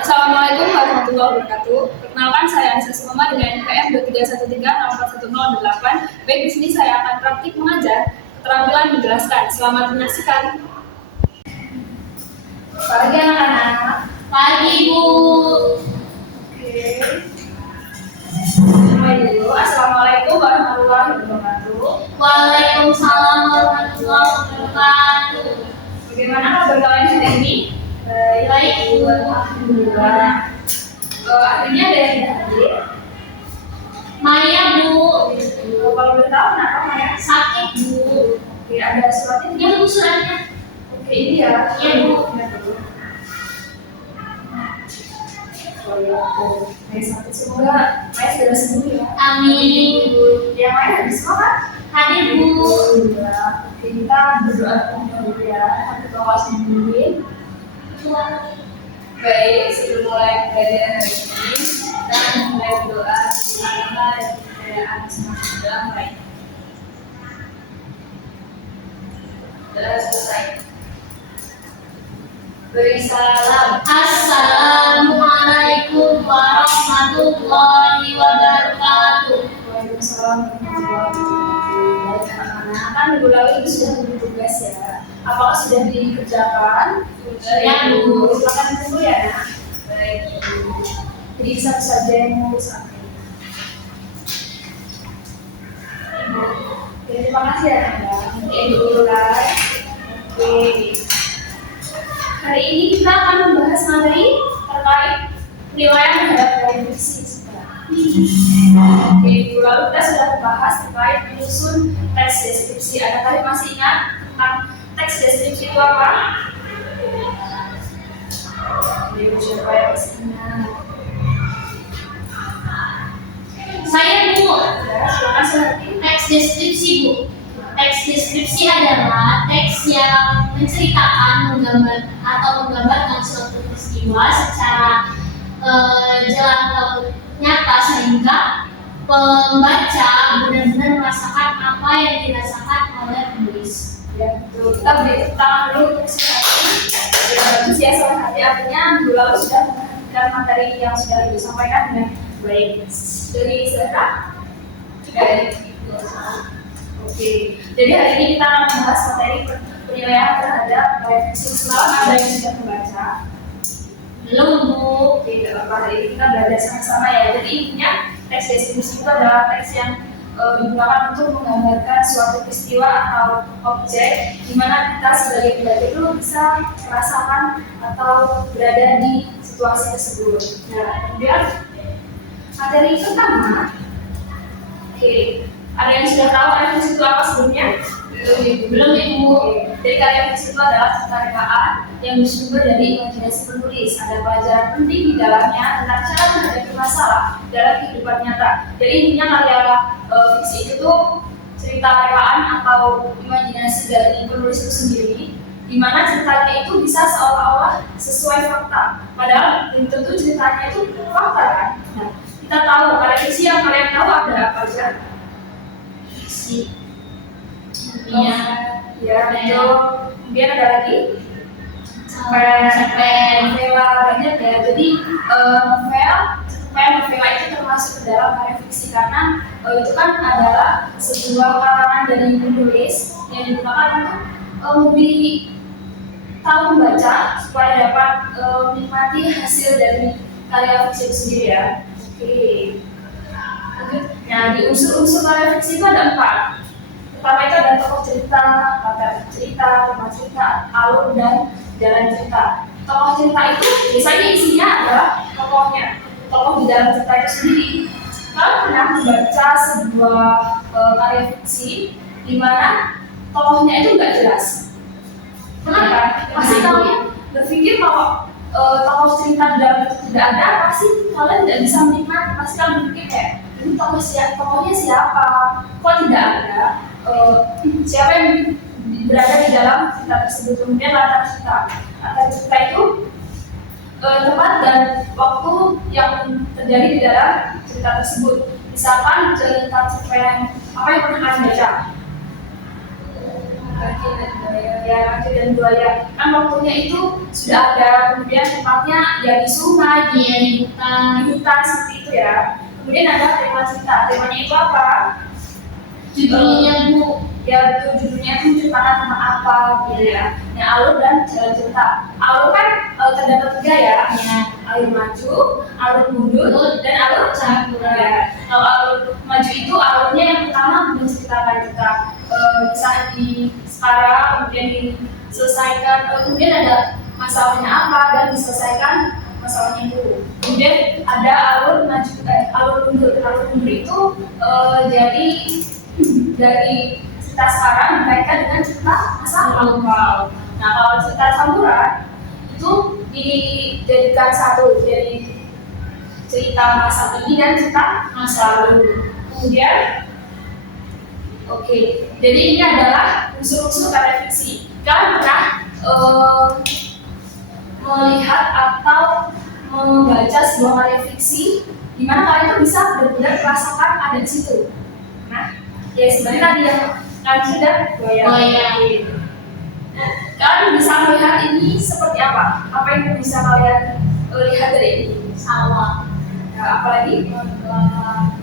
Assalamualaikum warahmatullahi wabarakatuh. Perkenalkan saya Anissa Sukma dengan NPM 2313 Baik, di sini saya akan praktik mengajar keterampilan menjelaskan. Selamat menyaksikan. Pagi anak-anak. Pagi, Bu. Oke. Mulai dulu. Assalamualaikum warahmatullahi wabarakatuh. Waalaikumsalam warahmatullahi wabarakatuh. Bagaimana kabar kalian hari ini? Baik, Bu. Alhamdulillah. Akhirnya ada yang hadir. Maya, Bu. Kalau boleh tahu kenapa Maya? Sakit, Bu. Oke, ada suratnya? Ini, Bu, suratnya. Oke, ini ya. Iya, Bu. Oh ya, Maya sakit, semoga Maya segera sembuh ya. Amin. Yang lain habis makan? Hadir, Bu. Alhamdulillah. Oke, kita berdoa dulu ya. Kita kelas mingguin. Baik, sebelum mulai belajar hari ini, kita mulai berdoa bersama dan kekayaan semakin damai. Sudah selesai. Beri salam. Assalamualaikum warahmatullahi wabarakatuh. Waalaikumsalam warahmatullahi wabarakatuh. Anak-anak, kan minggu lalu itu sudah bertugas ya. Apakah sudah dikerjakan? Ya, Bu. Silakan tunggu ya, Nak. Baik, Ibu. Jadi satu saja yang mau sampai. Ibu. Oke, terima kasih ya, Nak. Nanti Ibu mulai. Oke. Hari ini kita akan membahas materi terkait penilaian terhadap revisi. Oke, minggu lalu kita sudah membahas terkait menyusun teks deskripsi. Adakah yang masih ingat tentang teks deskripsi itu apa? Ibu siapa yang masih ingat? Saya, Bu. Ya, silakan seperti. Teks deskripsi, Bu. Teks deskripsi adalah teks yang menceritakan, menggambarkan suatu peristiwa secara jelas atau nyata sehingga pembaca benar-benar merasakan apa yang dirasakan oleh penulis. Ya, betul. Kita beri tepuk tangan dulu untuk Suhati. Ya, bagus ya, Suhati. Artinya minggu lalu sudah mendengar materi yang sudah Ibu sampaikan dengan baik. Dari Zahra? Baik. Oke. Jadi hari ini kita akan membahas materi penilaian terhadap revisi. Semalam ada yang sudah membaca? Belum, Bu. Oke, tidak apa-apa. Hari ini kita belajar sama-sama ya. Jadi intinya teks deskripsi itu adalah teks yang digunakan untuk menggambarkan suatu peristiwa atau objek di mana kita sebagai pelajar itu bisa merasakan atau berada di situasi tersebut. Nah, kemudian materi pertama, oke, ada yang sudah tahu revisi itu apa sebelumnya? Belum, Ibu. Jadi revisi itu adalah cerita-rekaan yang bersumber dari imajinasi penulis. Ada pelajaran penting di dalamnya tentang cara menghadapi masalah dalam kehidupan nyata. Jadi intinya karya fiksi itu tuh cerita rekaan atau imajinasi dari penulis itu sendiri, di mana ceritanya itu bisa seolah-olah sesuai fakta. Padahal belum tentu ceritanya itu fakta kan. Nah, kita tahu karya fiksi yang kalian tahu ada apa aja? Fiksi. Iya, ya, betul. Kemudian ada lagi novela banyak ya. Jadi novela itu termasuk ke dalam karya fiksi karena itu kan adalah sebuah karangan dari penulis yang digunakan untuk memberitahu pembaca supaya dapat menikmati hasil dari karya fiksi itu sendiri ya. Oke. Nah, di unsur-unsur karya fiksi itu ada 4. Pertama itu ada tokoh cerita, latar cerita, tema cerita, alur dan jalan cerita. Tokoh cerita itu biasanya isinya adalah tokohnya, tokoh di dalam cerita itu sendiri. Kalau pernah membaca sebuah karya fiksi di mana tokohnya itu nggak jelas, pernah kan? Pasti kalian berpikir kalau tokoh cerita di dalam itu tidak ada, pasti kalian tidak bisa menikmati. Pasti kalian berpikir kayak ini tokohnya siapa? Kok tidak ada? Siapa yang berada di dalam cerita tersebut. Kemudian latar cerita itu tempat dan waktu yang terjadi di dalam cerita tersebut. Misalkan cerita yang apa yang pernah kalian baca? ya. ya rajut dan buaya kan waktunya itu sudah ada, kemudian tempatnya ya di sungai, Iya, di hutan. di hutan seperti itu ya. Kemudian ada tema cerita, temanya itu apa? Judulnya Bu. Ya betul, judulnya itu menceritakan tentang apa gitu ya. Nah, alur dan jalan cerita. Alur kan terdapat 3 ya. Ya. Alur maju, alur mundur, dan alur Campuran. ya. Kalau alur maju itu alurnya yang pertama menceritakan tentang kisah di sekarang, kemudian diselesaikan, kemudian ada masalahnya apa dan diselesaikan masalahnya itu. Kemudian ada alur maju, alur mundur. Alur mundur itu jadi dari cerita sekarang dikaitkan dengan cerita masa lalu. Nah, kalau cerita campuran itu dijadikan satu, jadi cerita masa kini dan cerita masa lalu. Kemudian, oke, jadi ini adalah unsur-unsur karya fiksi. Kalian pernah melihat atau membaca sebuah karya fiksi di mana kalian tuh bisa benar-benar merasakan ada di situ. Nah, ya sebenarnya tadi yang kalian sudah Buaya. Nah, kalian bisa melihat ini seperti apa? Apa yang bisa kalian lihat dari ini? Sawah. Nah, apalagi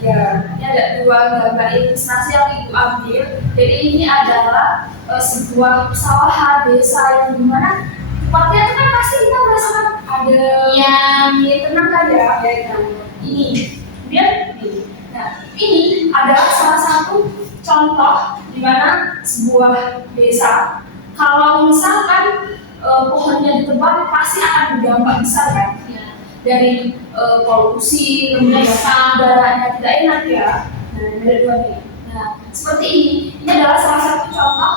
ya, ini ada 2 gambar ilustrasi yang ibu ambil. Jadi ini adalah sebuah pesawahan desa yang dimana tempatnya itu kan pasti kita merasakan ada Yang tenang kan ya, kan? Ini, kemudian ini. Nah, ini adalah salah satu contoh di mana sebuah desa kalau misalkan pohonnya ditebang pasti akan berdampak besar kan, ya. dari polusi, kemudian udaranya tidak enak ya. Nah, ada 2 nih. Nah, seperti ini adalah salah satu contoh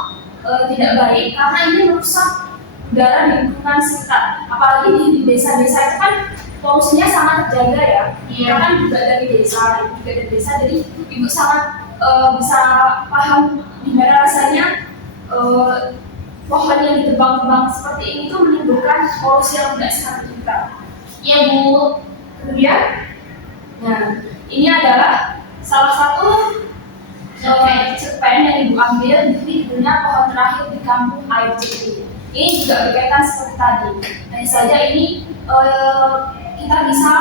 tidak baik karena ini merusak udara di lingkungan sekitar. Apalagi di desa-desa itu kan polusinya sangat terjaga ya. Iya. Kita kan juga dari desa, jadi ibu sangat bisa paham gimana rasanya pohon yang ditebang-tebang seperti ini tuh menimbulkan polusi yang tidak sehat juga. Ya Bu. Kemudian, nah ini adalah salah satu cerpen yang ibu ambil, judulnya Pohon Terakhir di Kampung Air Jernih. Ini juga berkaitan seperti tadi. Hanya saja ini kita bisa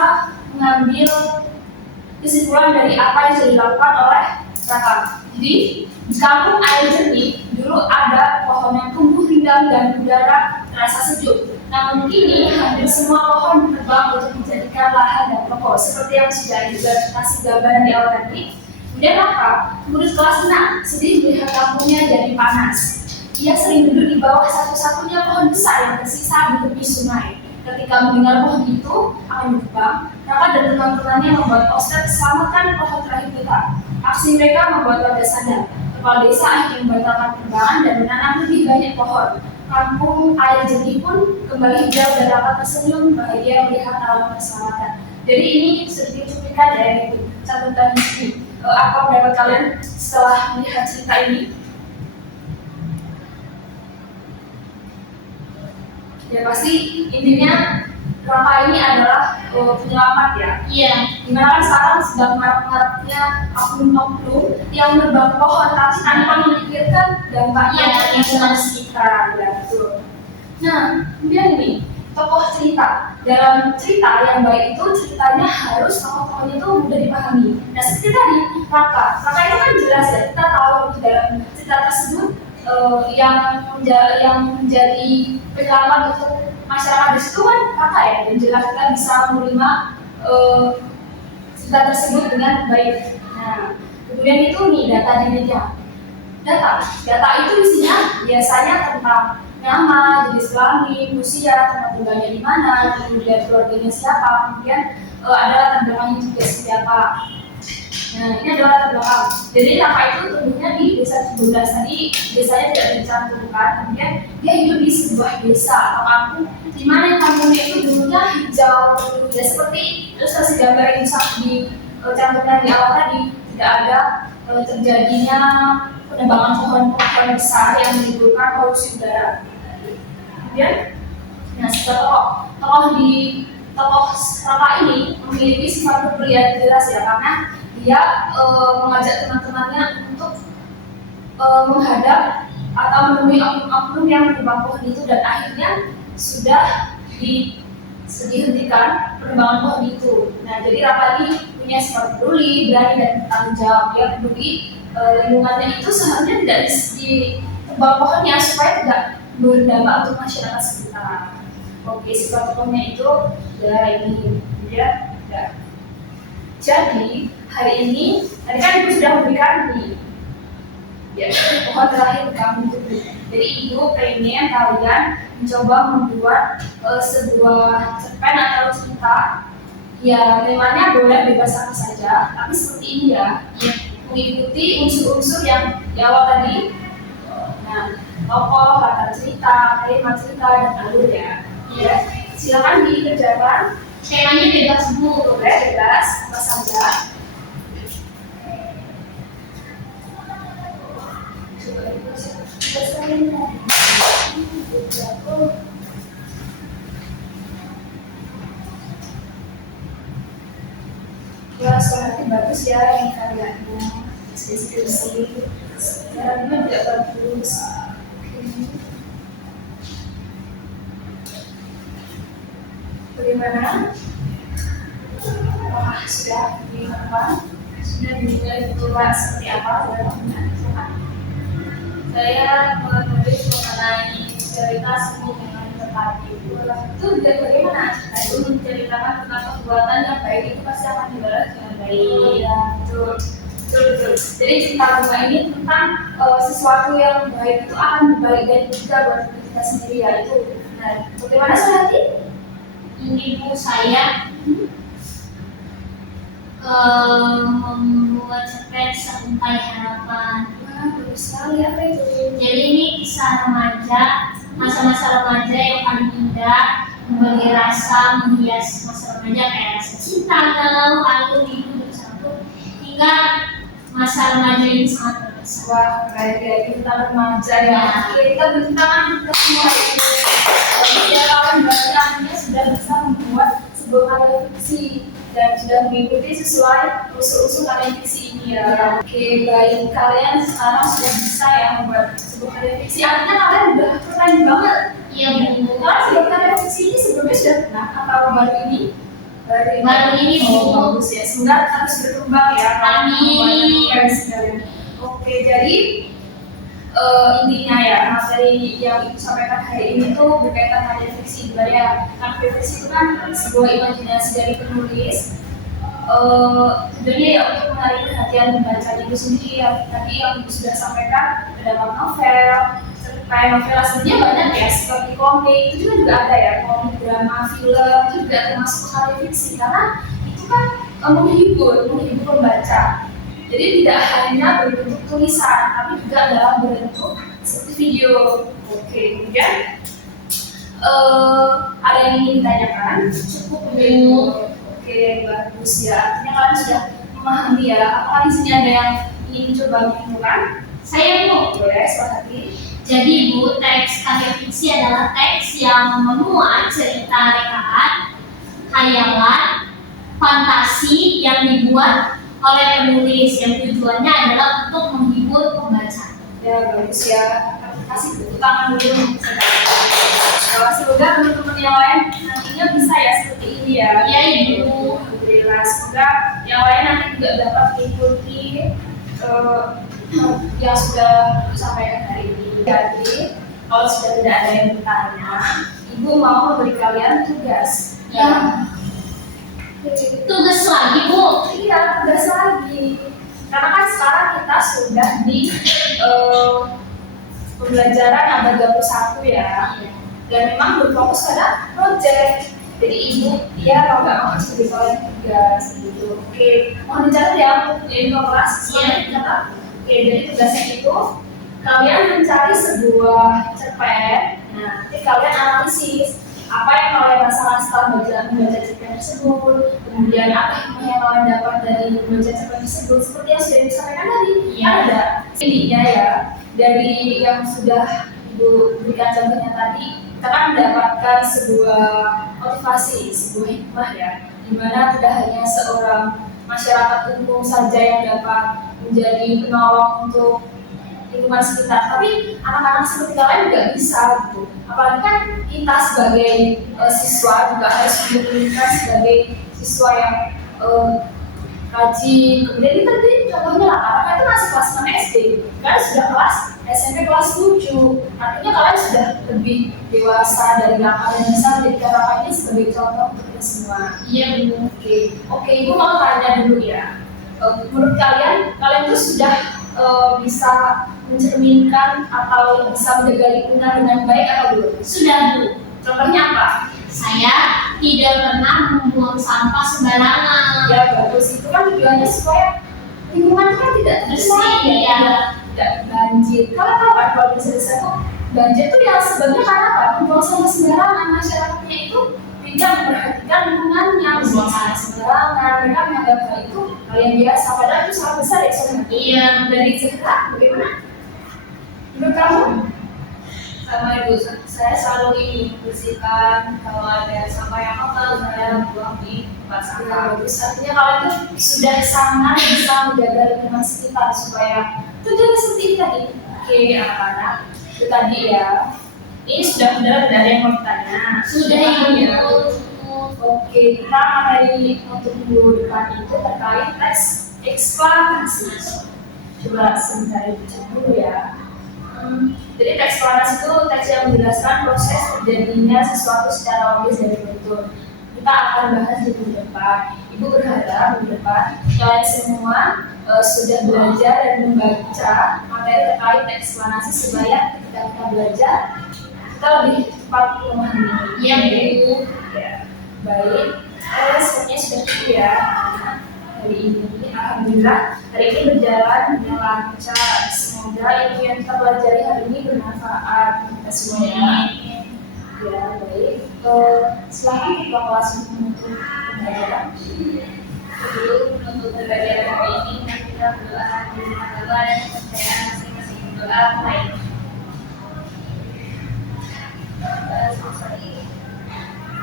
mengambil kesimpulan dari apa yang sudah dilakukan oleh Raka. Jadi di Kampung Air Jernih dulu ada pohon yang tumbuh rindang dan udara terasa sejuk. Namun kini hampir semua pohon ditebang untuk dijadikan lahan dan toko, seperti yang sudah kasih gambaran di awal tadi. Kemudian Raka, murid kelas 6, sedih melihat kampungnya jadi panas. Ia sering duduk di bawah satu-satunya pohon besar yang tersisa di tepi sungai. Ketika mendengar pohon itu akan ditebang, Raka dan teman-temannya membuat poster selamatkan pohon terakhir kita. Aksi mereka membuat warga sadar. Kepala desa akhirnya membatalkan penerbangan dan menanam lebih banyak pohon. Kampung Air Jernih pun kembali hijau dan Raka tersenyum bahagia melihat alam keselamatan. Jadi ini sedikit cuplikan ya, itu catatan di sini. Apa pendapat kalian setelah melihat cerita ini? Ya pasti intinya Raka ini adalah penyelamat ya. Iya. Dimana kan sekarang sedang marak-maraknya oknum-oknum yang menebang pohon tapi tanpa memikirkan dampaknya Iya, lingkungan sekitar. Ya betul. Nah, kemudian ini tokoh cerita. Dalam cerita yang baik itu ceritanya harus tokoh-tokohnya itu mudah dipahami. Nah seperti tadi Raka itu kan jelas ya, kita tahu di dalam cerita tersebut yang menjadi penyelamat untuk masyarakat di situ kan Raka ya, dan jelas kita bisa menerima cerita tersebut dengan baik. Nah, kemudian itu nih data di media. Data itu isinya biasanya tentang nama, jenis kelamin, usia, tempat tinggalnya di mana, kemudian keluarganya siapa, kemudian ada latar belakangnya juga seperti apa. Nah, ini adalah latar belakang. Jadi Raka itu tumbuhnya di desa Cibodas tadi, desanya tidak dicantumkan, kemudian dia hidup di sebuah desa atau kampung di mana kampungnya itu dulunya hijau, ya seperti ilustrasi gambar yang bisa dicantumkan di awal tadi, tidak ada terjadinya penebangan pohon-pohon besar yang menimbulkan polusi udara. Kemudian, nah tokoh Raka ini memiliki sifat berperilaku jelas ya, karena dia mengajak teman-temannya untuk menghadap atau menemui oknum-oknum yang menebang pohon itu dan akhirnya sudah dihentikan penebangan pohon itu. Nah, jadi Rapadi punya sifat peduli, berani dan bertanggung jawab. Dia peduli lingkungannya itu seharusnya tidak ditebang pohonnya supaya tidak berdampak untuk masyarakat sekitar. Oke, sifat tokohnya itu ya ini dia. Ya. Jadi hari ini tadi kan ibu sudah memberikan nih ya pohon terakhir kami itu. Jadi ibu pengen kalian mencoba membuat sebuah cerpen atau cerita. Ya temanya boleh bebas apa saja, tapi seperti ini ya, mengikuti unsur-unsur yang di awal tadi. Nah, tokoh, latar cerita, tema cerita dan alur ya. Ya, silakan dikerjakan. Temanya bebas Bu. Boleh bebas apa saja. Ya, soalnya bagus ya ini karyanya, deskripsi, caranya juga bagus. Bagaimana? Wah, sudah dimulai coba seperti apa? Saya menulis mengenai cerita semu dengan Rapadi. Itu bagaimana? Itu menceritakan tentang perbuatan yang baik itu pasti akan dibalas dengan baik. Ya, betul. Betul. Jadi cerita bunga ini tentang sesuatu yang baik itu akan dibalik juga buat kita sendiri ya itu. Nah, bagaimana Salati? Ini Bu saya membuat cerpen Seuntai Harapan. Wah, bagus sekali apa itu? Jadi ini kisah remaja, masa-masa remaja yang paling indah, berbagi rasa, menghias masa remaja kayak rasa cinta, galau, haru, rindu, bersatu, hingga masa remaja ini sangat berkesan. Wah, baik ya, kita remaja ya. Oke, kita bintang kita semua itu. Jadi kawan bacanya sudah bisa membuat sebuah karya fiksi dan sudah mengikuti sesuai usul-usul karya fiksi ini ya. Oke, baik, kalian sekarang sudah bisa ya membuat sebuah karya fiksi. Artinya kalian udah keren banget. Iya Bu. Karena sebuah karya fiksi ini sebelumnya sudah pernah atau baru ini? Baru ini, Bu. Oh, bagus ya. Semoga terus berkembang ya. Amin. Oke, jadi intinya ya materi yang ibu sampaikan hari ini tuh berkaitan karya fiksi ya. Karya fiksi itu kan sebuah imajinasi dari penulis. Tujuannya ya untuk menarik perhatian pembacanya itu sendiri ya. Tadi yang ibu sudah sampaikan terdapat novel, kayak novel aslinya banyak ya seperti komik itu juga ada ya, komik, drama, film itu juga termasuk karya fiksi karena itu kan menghibur pembaca. Jadi tidak hanya berbentuk tulisan, tapi juga dalam bentuk seperti video. Oke, kemudian ada yang ingin ditanyakan? Cukup Bu. Oke, bagus ya. Artinya kalian sudah memahami ya. Apakah di sini ada yang ingin coba menyimpulkan? Saya Bu. Boleh, sepakati. Jadi Bu, teks karya fiksi adalah teks yang memuat cerita rekaan, khayalan, fantasi yang dibuat oleh penulis yang tujuannya adalah untuk menghibur pembaca. Ya, bagus ya. Kasih tepuk tangan dulu. Semoga teman-teman yang lain nantinya bisa ya seperti ini ya. Ya Ibu. Alhamdulillah. Semoga yang lain nanti juga dapat mengikuti yang sudah disampaikan hari ini. Jadi, kalau sudah tidak ada yang bertanya, Ibu mau memberi kalian tugas. Ya. Tugas lagi Bu. Iya, tugas lagi. Karena kan sekarang kita sudah di pembelajaran abad 21 ya. Dan memang berfokus pada project. Jadi ibu, ya kalau nggak mau sebagai kalian tugas gitu. Oke, mohon dicatat ya untuk info kelas. Semuanya dicatat. Oke, jadi tugasnya itu kalian mencari sebuah cerpen. Nah, nanti kalian analisis apa yang kalian rasakan setelah membaca cerpen tersebut, kemudian apa yang kalian dapat dari membaca cerpen tersebut, seperti yang sudah disampaikan tadi. Iya. Ada intinya ya dari yang sudah ibu berikan contohnya tadi, kita kan mendapatkan sebuah motivasi, sebuah hikmah ya, dimana tidak hanya seorang masyarakat umum saja yang dapat menjadi penolong untuk lingkungan sekitar. Tapi anak-anak seperti kalian juga bisa gitu. Apalagi kan kita sebagai siswa juga harus menunjukkan sebagai siswa yang rajin. Kemudian kita tadi contohnya lah, karena itu masih kelas 6 SD, kalian sudah kelas SMP kelas 7, artinya kalian sudah lebih dewasa dari kakak dan bisa menjadikan kakak ini sebagai contoh untuk kita semua. Iya Bu. Oke, Ibu mau tanya dulu ya. Menurut kalian, kalian tuh sudah bisa mencerminkan atau bisa menjaga lingkungan dengan baik atau belum? Sudah Bu. Contohnya apa? Saya tidak pernah membuang sampah sembarangan. Ya bagus, itu kan tujuannya supaya lingkungan itu kan tidak Bersih, ya. tidak banjir. Kalian tahu kan kalau di desa tuh banjir tuh yang sebenarnya karena apa? Membuang sampah sembarangan, masyarakatnya itu tidak memperhatikan lingkungannya, membuang sampah sembarangan. Mereka menganggap hal itu hal yang biasa, padahal itu sangat besar ya sebenarnya. Iya. Dari cerita, bagaimana? Menurut kamu? Sama Ibu, saya selalu ingin bersihkan kalau ada sampah yang kotor saya buang di tempat sampah. Bagus, artinya kalian itu sudah sangat bisa menjaga lingkungan sekitar supaya tujuannya seperti ini tadi. Oke, anak-anak, itu tadi ya. Ini sudah benar tidak ada yang mau bertanya. Sudah ya. Ibu. Oke, kita materi untuk minggu depan itu terkait teks eksplanasi. Coba sebentar dibaca dulu ya. Jadi teks eksplanasi itu teks yang menjelaskan proses terjadinya sesuatu secara logis dan betul. Kita akan bahas di minggu depan. Ibu berharap minggu depan kalian semua sudah belajar dan membaca materi terkait teks eksplanasi supaya ketika kita belajar kita lebih cepat memahami. Iya Bu. Ya, baik. Sepertinya sudah cukup ya. Hari ini, alhamdulillah, hari ini berjalan dengan lancar. Semoga ilmu yang kita pelajari hari ini bermanfaat untuk kita semua ya. Ya, baik. Silakan ketua kelas untuk menutup pembelajaran. Sebelum menutup pembelajaran hari ini, kita berdoa dengan Allah dan kepercayaan masing-masing. Doa baik.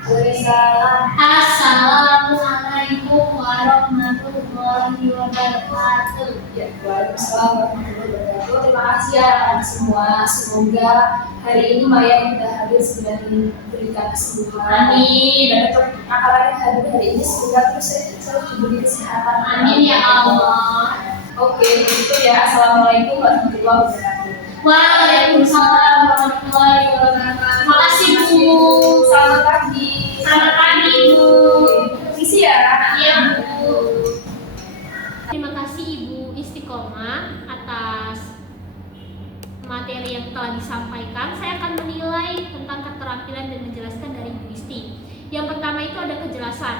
Waalaikumsalam. Assalamualaikum warahmatullahi wabarakatuh. Ya, waalaikumsalam warahmatullahi wabarakatuh. Terima kasih ya anak semua. Semoga hari ini Maya yang sudah hadir sudah diberikan kesembuhan. Amin. Dan untuk anak-anak yang hadir hari ini semoga terus selalu diberi kesehatan. Amin ya Allah. Oke, itu ya. Assalamualaikum warahmatullahi wabarakatuh. Waalaikumsalam warahmatullahi wabarakatuh. Terima kasih Bu. Selamat pagi. Selamat pagi Bu. Permisi ya. Iya Bu. Terima kasih Ibu Istiqomah atas materi yang telah disampaikan. Saya akan menilai tentang keterampilan dan menjelaskan dari Ibu Isti. Yang pertama itu ada kejelasan.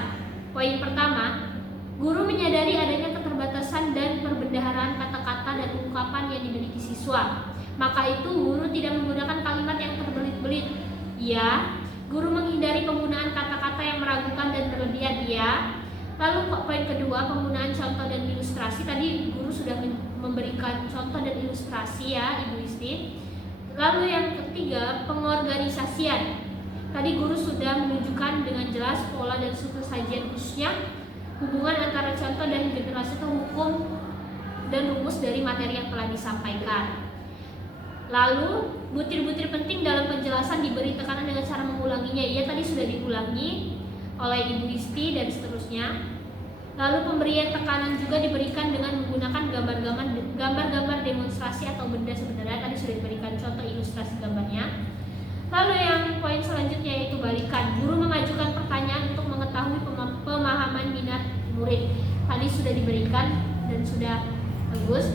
Poin pertama, guru menyadari adanya keterbatasan dan perbendaharaan kata-kata dan ungkapan yang dimiliki siswa. Maka itu guru tidak menggunakan kalimat yang terbelit-belit. Ya, guru menghindari penggunaan kata-kata yang meragukan dan berlebihan. Ya. Lalu poin kedua, penggunaan contoh dan ilustrasi. Tadi guru sudah memberikan contoh dan ilustrasi ya, Ibu Isti. Lalu yang ketiga, pengorganisasian. Tadi guru sudah menunjukkan dengan jelas pola dan struktur sajian khususnya hubungan antara contoh dan generasi itu hukum dan rumus dari materi yang telah disampaikan. Lalu butir-butir penting dalam penjelasan diberi tekanan dengan cara mengulanginya. Ia tadi sudah diulangi oleh Ibu Isti dan seterusnya. Lalu pemberian tekanan juga diberikan dengan menggunakan gambar-gambar demonstrasi atau benda sebenarnya. Tadi sudah diberikan contoh ilustrasi gambarnya. Lalu yang poin selanjutnya yaitu balikan. Guru mengajukan pertanyaan untuk mengetahui pemahaman minat murid. Tadi sudah diberikan dan sudah bagus.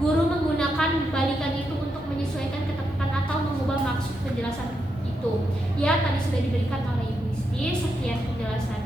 Guru menggunakan balikan itu untuk menyesuaikan ketepatan atau mengubah maksud penjelasan itu. Ya, tadi sudah diberikan oleh Ibu Isti. Sekian penjelasan